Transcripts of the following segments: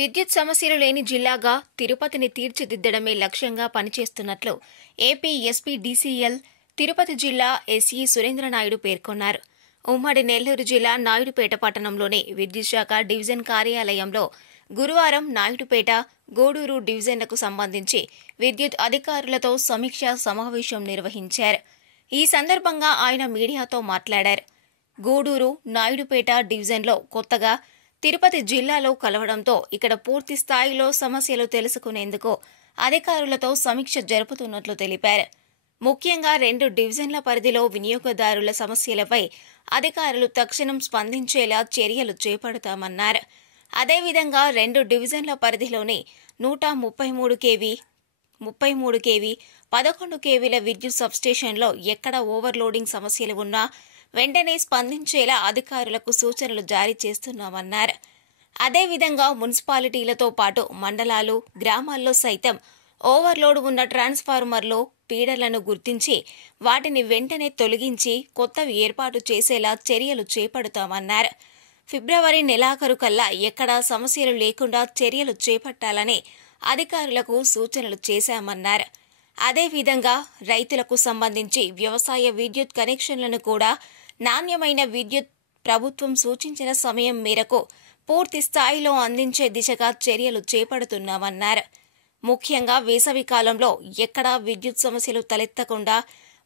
విద్యుత్ సమస్యలు లేని జిల్లాగా తిరుపతిని తీర్చిదిద్దడమే లక్ష్యంగా పనిచేస్తున్నట్లు ఏపీ ఎస్పీ డీసీఎల్ తిరుపతి జిల్లా ఎస్ఈ సురేంద్రనాయుడు పేర్కొన్నారు. ఉమ్మడి నెల్లూరు జిల్లా నాయుడుపేట పట్టణంలోని విద్యుత్ శాఖ డివిజన్ కార్యాలయంలో గురువారం నాయుడుపేట, గూడూరు డివిజన్లకు సంబంధించి విద్యుత్ అధికారులతో సమీక్షా సమావేశం నిర్వహించారు. ఈ సందర్భంగా ఆయన మీడియాతో మాట్లాడారు. గూడూరు, నాయుడుపేట డివిజన్లో కొత్తగా తిరుపతి జిల్లాలో కలవడంతో ఇక్కడ పూర్తి స్థాయిలో సమస్యలు తెలుసుకునేందుకు అధికారులతో సమీక్ష జరుపుతున్నట్లు తెలిపారు. ముఖ్యంగా 2 డివిజన్ల పరిధిలో వినియోగదారుల సమస్యలపై అధికారులు తక్షణం స్పందించేలా చర్యలు చేపడతామన్నారు. అదేవిధంగా 2 డివిజన్ల పరిధిలోని 133 kV, 33 kV, 11 kVల విద్యుత్ సబ్స్టేషన్లో ఎక్కడ ఓవర్లోడింగ్ సమస్యలు ఉన్నా వెంటనే స్పందించేలా అధికారులకు సూచనలు జారీ చేస్తున్నామన్నారు. అదేవిధంగా మున్సిపాలిటీలతో పాటు మండలాలు, గ్రామాల్లో సైతం ఓవర్లోడ్ ఉన్న ట్రాన్స్ఫార్మర్లు, ఫీడర్లను గుర్తించి వాటిని వెంటనే తొలగించి కొత్తవి ఏర్పాటు చేసేలా చర్యలు చేపడతామన్నారు. ఫిబ్రవరి నెలాఖరు కల్లా ఎక్కడా సమస్యలు లేకుండా చర్యలు చేపట్టాలని అధికారులకు సూచనలు చేశామన్నారు. అదేవిధంగా రైతులకు సంబంధించి వ్యవసాయ విద్యుత్ కనెక్షన్లను కూడా నాణ్యమైన విద్యుత్ ప్రభుత్వం సూచించిన సమయం మేరకు పూర్తి స్థాయిలో అందించే దిశగా చర్యలు చేపడుతున్నామన్నారు. ముఖ్యంగా వేసవి కాలంలో ఎక్కడా విద్యుత్ సమస్యలు తలెత్తకుండా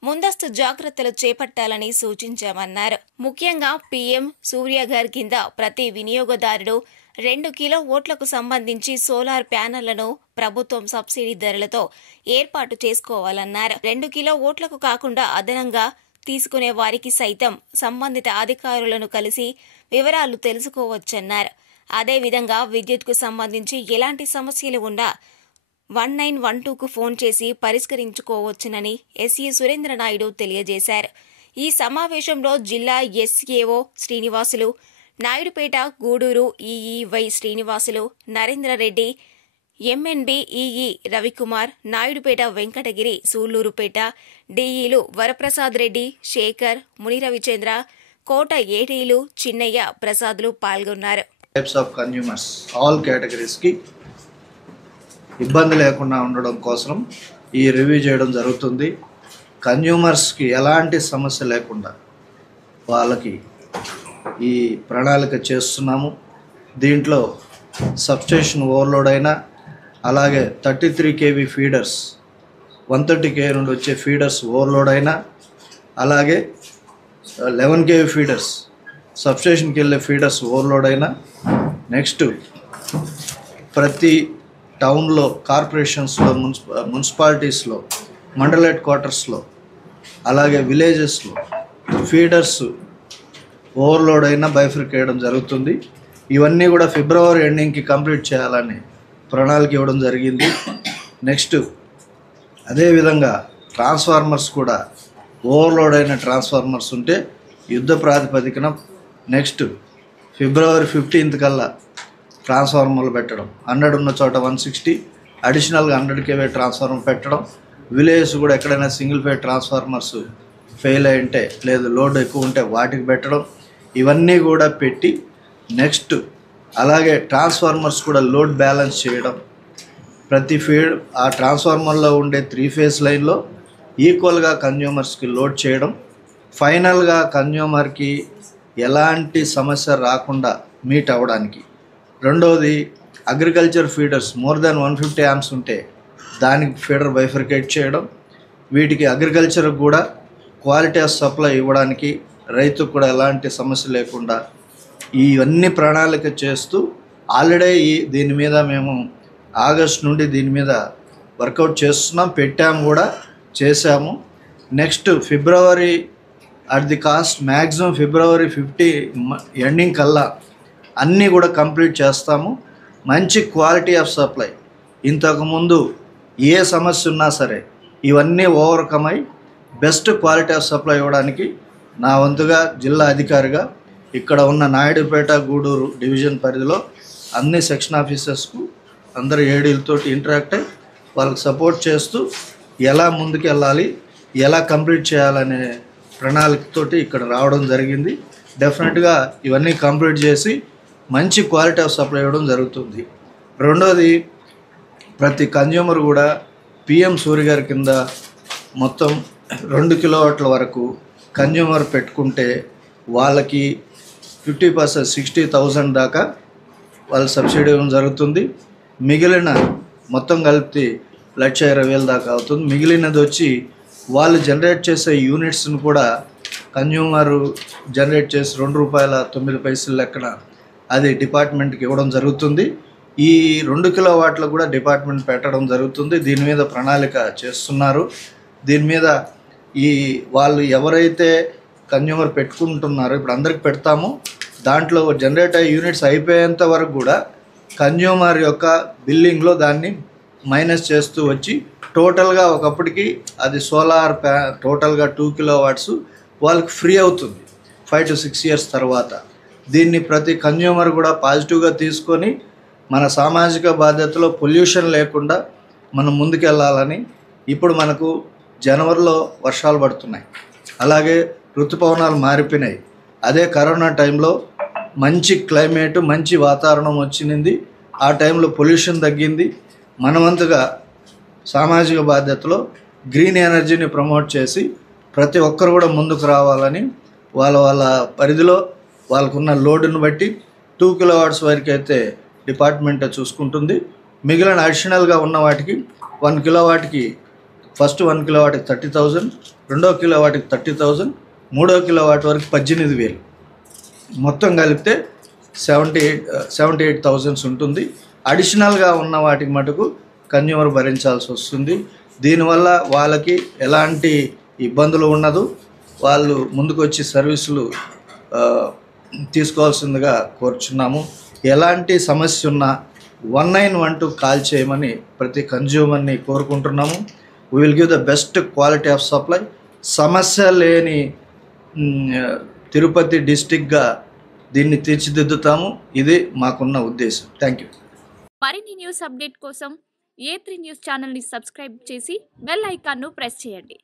ముందస్తు జాగ్రత్తలు చేపట్టాలని సూచించామన్నారు. ముఖ్యంగా పీఎం సూర్యఘర్ కింద ప్రతి వినియోగదారుడు 2 కిలోవాట్లకు సంబంధించి సోలార్ ప్యానెళ్లను ప్రభుత్వం సబ్సిడీ ధరలతో ఏర్పాటు చేసుకోవాలన్నారు. 2 కిలోవాట్లకు కాకుండా అదనంగా తీసుకునే వారికి సైతం సంబంధిత అధికారులను కలిసి వివరాలు తెలుసుకోవచ్చన్నారు. అదేవిధంగా విద్యుత్కు సంబంధించి ఎలాంటి సమస్యలు ఉన్నా 1912కు ఫోన్ చేసి పరిష్కరించుకోవచ్చునని ఎస్ఈ సురేంద్రనాయుడు తెలియజేశారు. ఈ సమావేశంలో జిల్లా SAO Srinivasulu, Naidupeta, Gudur EE Y Srinivasulu, Narendra Reddy, MNB EE Ravikumar, Naidupeta Venkatagiri, Sullurupeta డీఈలు వరప్రసాద్ రెడ్డి, శేఖర్, ముని రవిచంద్ర, కోట ఏడీలు, చిన్నయ్య, ప్రసాద్లు పాల్గొన్నారు. Types of consumers all categories కి ఇబ్బంది లేకుండా ఉండడం కోసం ఈ రివ్యూ చేయడం జరుగుతుంది. కన్జ్యూమర్స్కి ఎలాంటి సమస్య లేకుండా వాళ్ళకి ఈ ప్రణాళిక చేస్తున్నాము. దీంట్లో సబ్స్టేషన్ ఓవర్లోడ్ అయినా, అలాగే 33 kV ఫీడర్స్ 130 kV నుండి వచ్చే ఫీడర్స్ ఓవర్లోడ్ అయినా, అలాగే 11 kV ఫీడర్స్ సబ్స్టేషన్కి వెళ్ళే ఫీడర్స్ ఓవర్లోడ్ అయినా, నెక్స్ట్ ప్రతి టౌన్లో, కార్పొరేషన్స్లో, మున్సిపాలిటీస్లో, మండల్ హెడ్ క్వార్టర్స్లో, అలాగే విలేజెస్లో ఫీడర్స్ ఓవర్లోడ్ అయినా బైఫర్క్ చేయడం జరుగుతుంది. ఇవన్నీ కూడా ఫిబ్రవరి ఎండింగ్కి కంప్లీట్ చేయాలని ప్రణాళిక ఇవ్వడం జరిగింది. నెక్స్ట్ అదేవిధంగా ట్రాన్స్ఫార్మర్స్ కూడా ఓవర్లోడ్ అయిన ట్రాన్స్ఫార్మర్స్ ఉంటే యుద్ధ ప్రాతిపదికన నెక్స్ట్ ఫిబ్రవరి 15th కల్లా ట్రాన్స్ఫార్మర్లు పెట్టడం, 100 ఉన్న చోట 160, అడిషనల్గా 100 kV ట్రాన్స్ఫార్మర్ పెట్టడం, విలేజెస్ కూడా ఎక్కడైనా సింగిల్ ఫేజ్ ట్రాన్స్ఫార్మర్స్ ఫెయిల్ అయి ఉంటే లేదు లోడ్ ఎక్కువ ఉంటే వాటికి పెట్టడం, ఇవన్నీ కూడా పెట్టి నెక్స్ట్ అలాగే ట్రాన్స్ఫార్మర్స్ కూడా లోడ్ బ్యాలెన్స్ చేయడం, ప్రతి ఫీడ్ ఆ ట్రాన్స్ఫార్మర్లో ఉండే 3 phase లైన్లో ఈక్వల్గా కన్జ్యూమర్స్కి లోడ్ చేయడం, ఫైనల్గా కన్జ్యూమర్కి ఎలాంటి సమస్య రాకుండా మీట్ అవ్వడానికి. రెండవది agriculture feeders more than 150 amps ఉంటే దానికి ఫీడర్ బైఫర్కేట్ చేయడం, వీటికి అగ్రికల్చర్ కూడా క్వాలిటీ ఆఫ్ సప్లై ఇవ్వడానికి రైతుకు కూడా ఎలాంటి సమస్య లేకుండా ఇవన్నీ ప్రణాళిక చేస్తూ ఆల్రెడీ దీని మీద మేము ఆగస్ట్ నుండి దీని మీద వర్కౌట్ చేస్తున్నాం, పెట్టాము కూడా, చేశాము. Next February at the cost maximum February 50 ending కల్లా అన్నీ కూడా కంప్లీట్ చేస్తాము. మంచి క్వాలిటీ ఆఫ్ సప్లై, ఇంతకుముందు ఏ సమస్య ఉన్నా సరే ఇవన్నీ ఓవర్కమ్ అయి బెస్ట్ క్వాలిటీ ఆఫ్ సప్లై ఇవ్వడానికి నా వంతుగా జిల్లా అధికారిగా ఇక్కడ ఉన్న నాయుడుపేట, గూడూరు డివిజన్ పరిధిలో అన్ని సెక్షన్ ఆఫీసర్స్కు అందరు ఏడీలతో ఇంటరాక్ట్ అయ్యి వాళ్ళకి సపోర్ట్ చేస్తూ ఎలా ముందుకు వెళ్ళాలి, ఎలా కంప్లీట్ చేయాలనే ప్రణాళికతోటి ఇక్కడ రావడం జరిగింది. డెఫినెట్గా ఇవన్నీ కంప్లీట్ చేసి మంచి క్వాలిటీ ఆఫ్ సప్లై ఇవ్వడం జరుగుతుంది. రెండోది, ప్రతి కన్జ్యూమర్ కూడా పిఎం సూర్య గారి కింద మొత్తం 2 కిలోవాట్ల వరకు కన్జ్యూమర్ పెట్టుకుంటే వాళ్ళకి 50% 60,000 దాకా వాళ్ళ సబ్సిడీ ఇవ్వడం జరుగుతుంది. మిగిలిన మొత్తం కలిపి 1,20,000 దాకా అవుతుంది. మిగిలినది వచ్చి వాళ్ళు జనరేట్ చేసే యూనిట్స్ను కూడా కన్జ్యూమరు జనరేట్ చేసి ₹2.09 లెక్కన అది డిపార్ట్మెంట్కి ఇవ్వడం జరుగుతుంది. ఈ 2 కిలోవాట్లు కూడా డిపార్ట్మెంట్ పెట్టడం జరుగుతుంది. దీని మీద ప్రణాళిక చేస్తున్నారు. దీని మీద వాళ్ళు ఎవరైతే కన్జ్యూమర్ పెట్టుకుంటున్నారో, ఇప్పుడు అందరికి పెడతాము, దాంట్లో జనరేట్ అయ్యే యూనిట్స్ అయిపోయేంత వరకు కూడా కన్జ్యూమర్ యొక్క బిల్లింగ్లో దాన్ని మైనస్ చేస్తూ వచ్చి టోటల్గా ఒకప్పటికి అది సోలార్ టోటల్గా 2 కిలోవాట్స్ వాళ్ళకి ఫ్రీ అవుతుంది 5 to 6 years తర్వాత. దీన్ని ప్రతి కన్జ్యూమర్ కూడా పాజిటివ్గా తీసుకొని మన సామాజిక బాధ్యతలో పొల్యూషన్ లేకుండా మనం ముందుకెళ్ళాలని. ఇప్పుడు మనకు జనవరిలో వర్షాలు పడుతున్నాయి, అలాగే ఋతుపవనాలు మారిపోయినాయి. అదే కరోనా టైంలో మంచి క్లైమేటు, మంచి వాతావరణం వచ్చింది. ఆ టైంలో పొల్యూషన్ తగ్గింది. మనవంతుగా సామాజిక బాధ్యతలో గ్రీన్ ఎనర్జీని ప్రమోట్ చేసి ప్రతి ఒక్కరు కూడా ముందుకు రావాలని వాళ్ళ పరిధిలో వాళ్ళకున్న లోడును బట్టి 2 కిలోవాట్స్ వరకు అయితే డిపార్ట్మెంటే చూసుకుంటుంది. మిగిలిన అడిషనల్గా ఉన్న వాటికి 1 కిలోవాట్కి ఫస్ట్ 1 కిలోవాట్కి 30,000, 2వ కిలోవాట్కి 30,000, 3వ కిలోవాట్ వరకు 18,000, మొత్తం కలిపితే 78,000 ఉంటుంది. అడిషనల్గా ఉన్న వాటికి మటుకు కన్జ్యూమర్ భరించాల్సి వస్తుంది. దీనివల్ల వాళ్ళకి ఎలాంటి ఇబ్బందులు ఉండదు. వాళ్ళు ముందుకు వచ్చి సర్వీసులు తీసుకోవాల్సిందిగా కోరుచున్నాము. ఎలాంటి సమస్య ఉన్నా 1912 కాల్ చేయమని ప్రతి కన్జ్యూమర్ని కోరుకుంటున్నాము. We will give the best quality of supply. సమస్య లేని తిరుపతి డిస్టిక్గా దీన్ని తీర్చిదిద్దుతాము. ఇది మాకున్న ఉద్దేశం. Thank you. మరిన్ని న్యూస్ అప్డేట్ కోసం A3 న్యూస్ ఛానల్ని సబ్స్క్రైబ్ చేసి బెల్ ఐకాన్ను ప్రెస్ చేయండి.